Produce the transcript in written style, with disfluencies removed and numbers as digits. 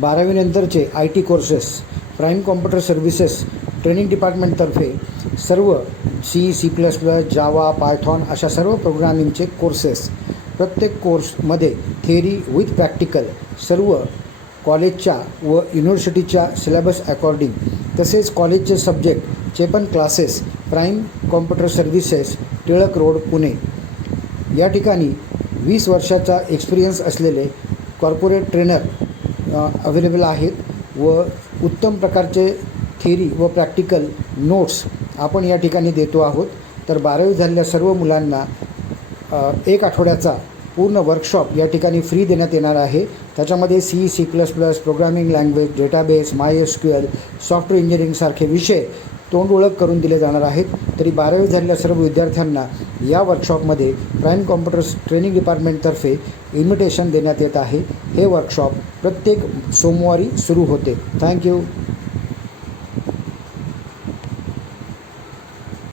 12वी नंतरचे I T courses prime computer services training डिपार्टमेंटतर्फे सर्व C++, जावा, पायथॉन अशा सर्व प्रोग्रामिंगचे कोर्सेस, प्रत्येक कोर्समध्ये थेअरी विथ प्रॅक्टिकल सर्व कॉलेजच्या व युनिव्हर्सिटीच्या सिलेबस अकॉर्डिंग, तसेच कॉलेजचे सब्जेक्टचे पण classes prime computer services, Tilak road, Pune या ठिकाणी 20 वर्षाचा एक्सपिरियन्स असलेले कॉर्पोरेट ट्रेनर अवेलेबल आहेत व उत्तम प्रकारचे थेअरी व प्रॅक्टिकल नोट्स आपण या ठिकाणी देतो आहोत. तर 12वी झालेल्या सर्व मुलांना 1 आठवड्याचा पूर्ण वर्कशॉप या ठिकाणी फ्री देण्यात येणार आहे. त्याच्यामध्ये C++, programming language, database, MySQL, software इंजिनिअरिंगसारखे विषय तोंड ओळख करून दिले जाणार आहेत. तरी 12वी झालेल्या सर्व विद्यार्थ्यांना या वर्कशॉपमध्ये प्राईम कॉम्प्युटर्स ट्रेनिंग डिपार्टमेंटतर्फे इन्व्हिटेशन देण्यात येत आहे. हे वर्कशॉप प्रत्येक सोमवारी सुरू होते. थँक्यू.